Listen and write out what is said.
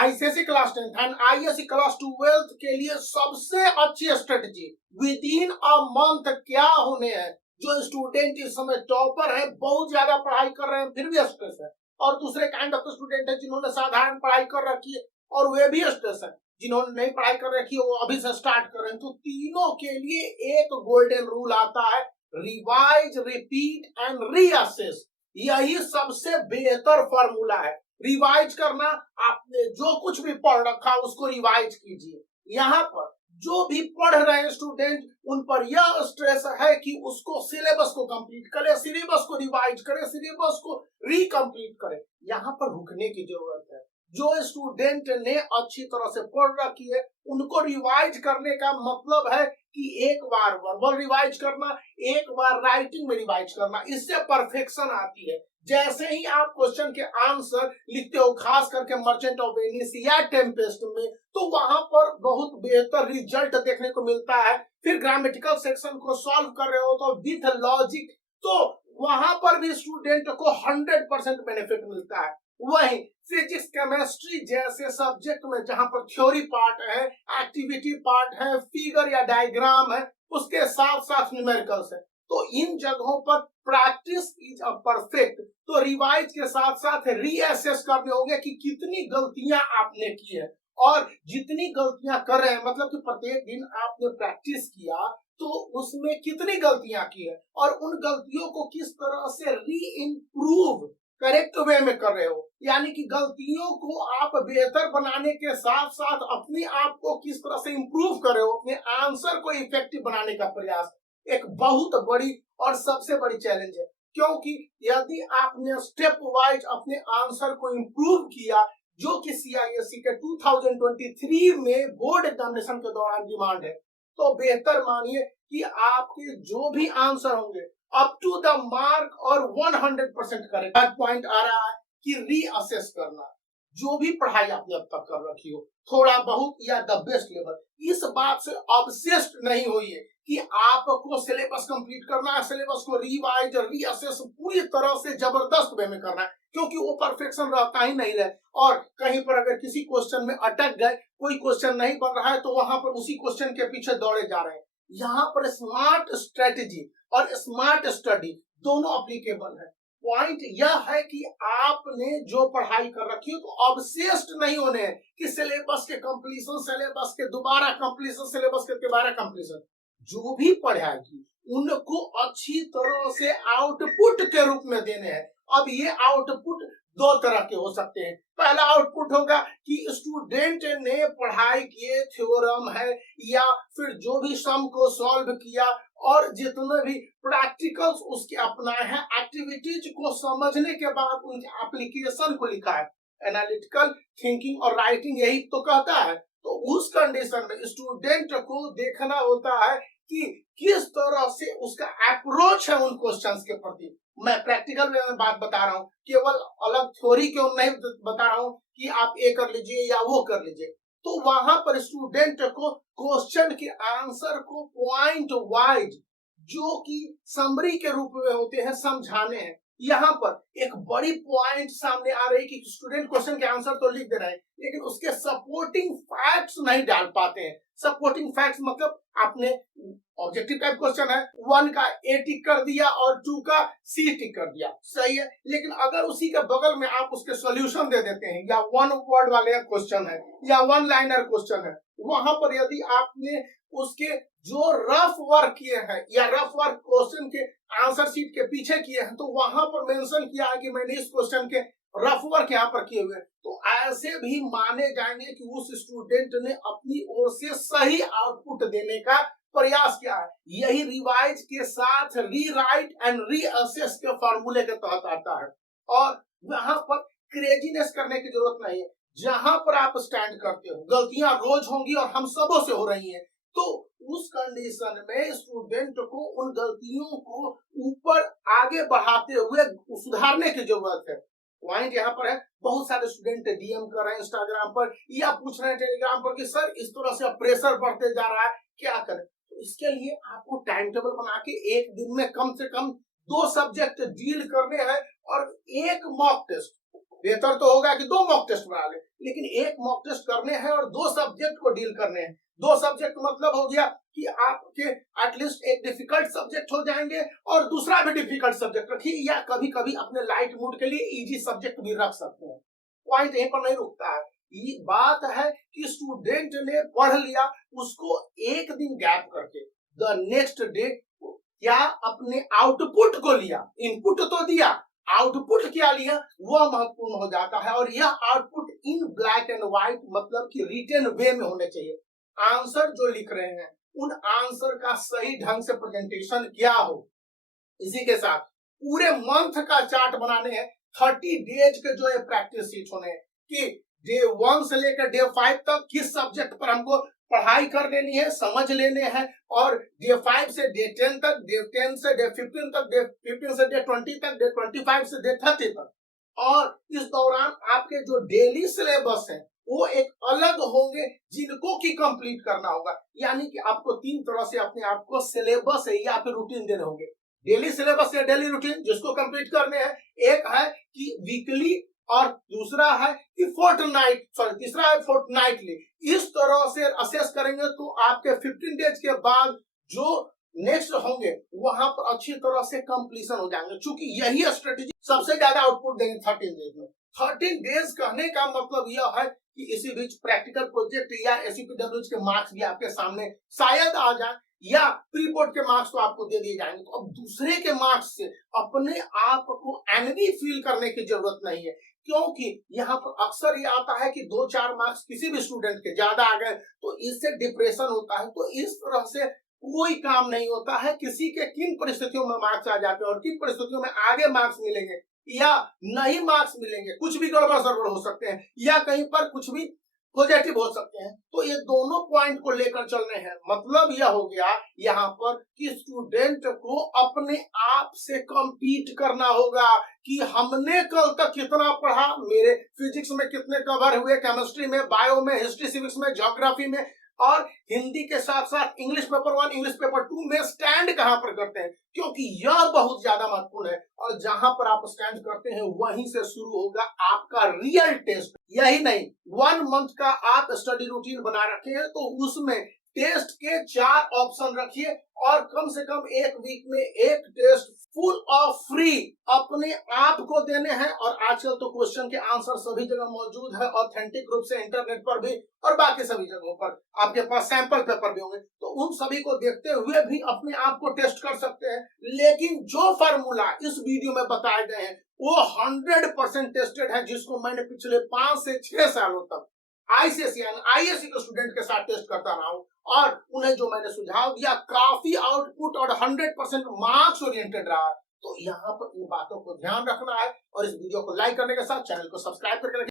ICSE class 10 and ISC class 12 के लिए सबसे अच्छी strategy with in a month क्या होने हैं। जो स्टूडेंट इस समय टॉपर है, बहुत ज्यादा पढ़ाई कर रहे हैं फिर भी स्ट्रेस है, और दूसरे काइंड ऑफ स्टूडेंट है जिन्होंने साधारण पढ़ाई कर रखी है और वे भी स्ट्रेस है, जिन्होंने नहीं पढ़ाई कर रखी है वो अभी से स्टार्ट कर रहे हैं। तो तीनों के लिए एक गोल्डन रूल आता है, रिवाइज, रिपीट एंड रीअसेस। यही सबसे बेहतर फॉर्मूला है। रिवाइज करना, आपने जो कुछ भी पढ़ रखा उसको रिवाइज कीजिए। यहाँ पर जो भी पढ़ रहे हैं स्टूडेंट, उन पर यह स्ट्रेस है कि उसको सिलेबस को कंप्लीट करे, सिलेबस को रिवाइज करे, सिलेबस को रिकंप्लीट करे। यहाँ पर रुकने की जरूरत है। जो स्टूडेंट ने अच्छी तरह से पढ़ रखी है उनको रिवाइज करने का मतलब है कि एक बार वर्बल रिवाइज करना, एक बार राइटिंग में रिवाइज करना, इससे परफेक्शन आती है। जैसे ही आप क्वेश्चन के आंसर लिखते हो, खास करके मर्चेंट ऑफ वेनिस या टेम्पेस्ट में, तो वहां पर बहुत बेहतर रिजल्ट देखने को मिलता है। फिर ग्रामेटिकल सेक्शन को सॉल्व कर रहे हो तो विथ लॉजिक, तो वहां पर भी स्टूडेंट को 100% बेनिफिट मिलता है। वही फिजिक्स, केमिस्ट्री जैसे सब्जेक्ट में जहां पर थ्योरी पार्ट है, एक्टिविटी पार्ट है, फिगर या डायग्राम है, उसके साथ साथ न्यूमेरिकल्स है, तो इन जगहों पर प्रैक्टिस इज अ परफेक्ट। तो रिवाइज के साथ साथ रीअसेस करने होंगे कि कितनी गलतियां आपने की है, और जितनी गलतियां कर रहे हैं मतलब कि प्रत्येक दिन आपने प्रैक्टिस किया तो उसमें कितनी गलतियां की है, और उन गलतियों को किस तरह से री इम्प्रूव करेक्ट वे में कर रहे हो। यानी कि गलतियों को आप बेहतर बनाने के साथ साथ अपने आप को किस तरह से इंप्रूव कर रहे हो, अपने आंसर को इफेक्टिव बनाने का प्रयास एक बहुत बड़ी और सबसे बड़ी चैलेंज है। क्योंकि यदि आपने स्टेप वाइज अपने आंसर को इंप्रूव किया, जो कि सीआईएससी के 2023 में बोर्ड एग्जामिनेशन के दौरान डिमांड है, तो बेहतर मानिए कि आपके जो भी आंसर होंगे अप टू द मार्क और 100% करेक्ट। पॉइंट आ रहा है कि रीअसेस करना, जो भी पढ़ाई आपने अब तक कर रखी हो, थोड़ा बहुत या द बेस्ट लेवल, इस बात से ऑब्सेस्ड नहीं होइए कि आपको सिलेबस कंप्लीट करना है, सिलेबस को रिवाइज रीअसेस पूरी तरह से जबरदस्त वे में करना है, क्योंकि वो परफेक्शन रहता ही नहीं रहे। और कहीं पर अगर किसी क्वेश्चन में अटक गए, कोई क्वेश्चन नहीं बन रहा है, तो वहां पर उसी क्वेश्चन के पीछे दौड़े जा रहे हैं। यहाँ पर स्मार्ट स्ट्रेटेजी और स्मार्ट स्टडी दोनों अप्लीकेबल है। पॉइंट यह है कि आपने जो पढ़ाई कर रखी हो तो ऑब्सेस्ड नहीं होने हैं कि सिलेबस के कंप्लीशन, सिलेबस के दोबारा कंप्लीशन, सिलेबस के दोबारा कंप्लीशन। जो भी पढ़ाई की उनको अच्छी तरह से आउटपुट के रूप में देने हैं। अब ये आउटपुट दो तरह के हो सकते हैं। पहला आउटपुट होगा कि स्टूडेंट ने पढ़ाई किए, थ्योरम है या फिर जो भी सम को सॉल्व किया और जितने भी प्रैक्टिकल्स उसके अपनाए हैं, एक्टिविटीज को समझने के बाद उनके एप्लीकेशन को लिखा है। एनालिटिकल थिंकिंग और राइटिंग यही तो कहता है। तो उस कंडीशन में स्टूडेंट को देखना होता है कि किस तरह से उसका अप्रोच है उन क्वेश्चंस के प्रति। मैं प्रैक्टिकल में बात बता रहा हूँ, केवल अलग थ्योरी क्यों नहीं बता रहा हूँ कि आप ये कर लीजिए या वो कर लीजिए। तो वहां पर स्टूडेंट को क्वेश्चन के आंसर को पॉइंट वाइज, जो कि समरी के रूप में होते हैं, समझाने हैं। यहाँ पर एक बड़ी पॉइंट सामने आ रही कि स्टूडेंट क्वेश्चन के आंसर तो लिख दे रहे हैं, लेकिन उसके सपोर्टिंग फैक्ट्स नहीं डाल पाते हैं। सपोर्टिंग फैक्ट्स मतलब आपने ऑब्जेक्टिव टाइप क्वेश्चन है, 1 का ए टिक कर दिया और 2 का सी टिक कर दिया, सही है। लेकिन अगर उसी के बगल में आप उसके सॉल्यूशन दे देते हैं, या 1 वर्ड वाले क्वेश्चन है या 1 लाइनर क्वेश्चन है, वहां पर यदि आपने उसके जो रफ वर्क किए हैं या रफ वर्क क्वेश्चन के आंसर शीट के पीछे किए हैं, तो वहां पर मेंशन किया है कि मैंने इस क्वेश्चन के रफ वर्क यहाँ पर किए हुए हैं, तो ऐसे भी माने जाएंगे कि उस स्टूडेंट ने अपनी ओर से सही आउटपुट देने का प्रयास किया है। यही रिवाइज के साथ रीराइट एंड रीअसेस के फॉर्मूले के तहत आता है। और यहाँ पर क्रेजीनेस करने की जरूरत नहीं है। जहां पर आप स्टैंड करते हो, गलतियां रोज होंगी और हम सबों से हो रही हैं, तो उस कंडीशन में स्टूडेंट को उन गलतियों को ऊपर आगे बढ़ाते हुए सुधारने की जरूरत है। पॉइंट यहाँ पर है, बहुत सारे स्टूडेंट डीएम कर रहे हैं इंस्टाग्राम पर या पूछ रहे हैं टेलीग्राम पर कि सर इस तरह से प्रेशर बढ़ते जा रहा है, क्या करें। तो इसके लिए आपको टाइम टेबल बना के एक दिन में कम से कम 2 सब्जेक्ट डील करने हैं और 1 मॉक टेस्ट, बेहतर तो होगा कि 2 मॉक टेस्ट बना ले, लेकिन एक मॉक टेस्ट करने हैं और 2 सब्जेक्ट को डील करने हैं। 2 सब्जेक्ट मतलब हो गया कि आपके एटलीस्ट एक डिफिकल्ट सब्जेक्ट हो जाएंगे और दूसरा भी डिफिकल्ट सब्जेक्ट रखिए, या कभी-कभी अपने लाइट मूड के लिए इजी सब्जेक्ट भी रख सकते हैं। पॉइंट यहीं पर नहीं रुकता है। ये बात है कि स्टूडेंट ने पढ़ लिया, उसको एक दिन गैप करके द नेक्स्ट डे क्या अपने आउटपुट को लिया, इनपुट तो दिया, आउटपुट क्या लिया वह महत्वपूर्ण हो जाता है। और यह output in black and white मतलब कि रिटन वे में होने चाहिए। आंसर जो लिख रहे हैं उन आंसर का सही ढंग से प्रेजेंटेशन क्या हो। इसी के साथ पूरे मंथ का चार्ट बनाने हैं, 30 डेज के जो है प्रैक्टिस शीट होने हैं कि डे 1 से लेकर डे 5 तक किस सब्जेक्ट पर हमको पढ़ाई कर लेनी है, समझ लेने हैं, और डे 5 से डे 10 तक, डे 10 से डे 15 तक, डे 15 से डे 20 तक, डे 25 से डे 30 तक। और इस दौरान आपके जो डेली सिलेबस है वो एक अलग होंगे जिनको की कंप्लीट करना होगा। यानी कि आपको 3 तरह से अपने आप को सिलेबस है या फिर रूटीन देने होंगे। डेली सिलेबस या डेली रूटीन जिसको कंप्लीट करने हैं, एक है कि वीकली, और दूसरा है कि फोर्टनाइट, सॉरी तीसरा है फोर्टनाइटली। इस तरह से असेस करेंगे तो आपके 15 डेज के बाद जो नेक्स्ट होंगे वहां पर अच्छी तरह से कंप्लीशन हो जाएंगे, क्योंकि यही स्ट्रेटेजी सबसे ज्यादा आउटपुट देंगे 13 डेज में। 13 डेज कहने का मतलब यह है कि इसी बीच प्रैक्टिकल प्रोजेक्ट या एसयूपीडब्ल्यूएच के मार्क्स भी आपके सामने शायद आ जाए, या प्री बोर्ड के मार्क्स तो आपको दे दिए जाएंगे। तो अब दूसरे के मार्क्स से अपने आप को एनवी फील करने की जरूरत नहीं है, क्योंकि यहाँ पर अक्सर ये आता है कि 2-4 मार्क्स किसी भी स्टूडेंट के ज्यादा आ गए तो इससे डिप्रेशन होता है। तो इस तरह से कोई काम नहीं होता है। किसी के किन परिस्थितियों में मार्क्स आ जाते हैं और किन परिस्थितियों में आगे मार्क्स मिलेंगे या नहीं मार्क्स मिलेंगे, कुछ भी गड़बड़ सड़बड़ हो सकते हैं, या कहीं पर कुछ भी पॉजिटिव हो सकते हैं। तो ये दोनों पॉइंट को लेकर चलने हैं। मतलब यह हो गया यहाँ पर कि स्टूडेंट को अपने आप से compete करना होगा कि हमने कल तक कितना पढ़ा, मेरे फिजिक्स में कितने कवर हुए, केमिस्ट्री में, बायो में, हिस्ट्री सिविक्स में, ज्योग्राफी में, और हिंदी के साथ साथ इंग्लिश पेपर 1, इंग्लिश पेपर 2 में स्टैंड कहां पर करते हैं, क्योंकि यह बहुत ज्यादा महत्वपूर्ण है। और जहां पर आप स्टैंड करते हैं वहीं से शुरू होगा आपका रियल टेस्ट। यही नहीं, 1 मंथ का आप स्टडी रूटीन बना रखे हैं तो उसमें टेस्ट के 4 ऑप्शन रखिए, और कम से कम एक वीक में एक टेस्ट फुल ऑफ फ्री अपने आप को देने हैं। और आजकल तो क्वेश्चन के आंसर सभी जगह मौजूद है, ऑथेंटिक रूप से इंटरनेट पर भी और बाकी सभी जगहों पर आपके पास सैंपल पेपर भी होंगे, तो उन सभी को देखते हुए भी अपने आप को टेस्ट कर सकते हैं। लेकिन जो फार्मूला इस वीडियो में बताए गए हैं वो 100% टेस्टेड है, जिसको मैंने पिछले 5 से 6 सालों तक आईसीएसई आईएससी के स्टूडेंट के साथ टेस्ट करता रहा हूं, और उन्हें जो मैंने सुझाव दिया काफी आउटपुट और 100% मार्क्स ओरिएंटेड रहा है। तो यहाँ पर इन बातों को ध्यान रखना है, और इस वीडियो को लाइक करने के साथ चैनल को सब्सक्राइब करके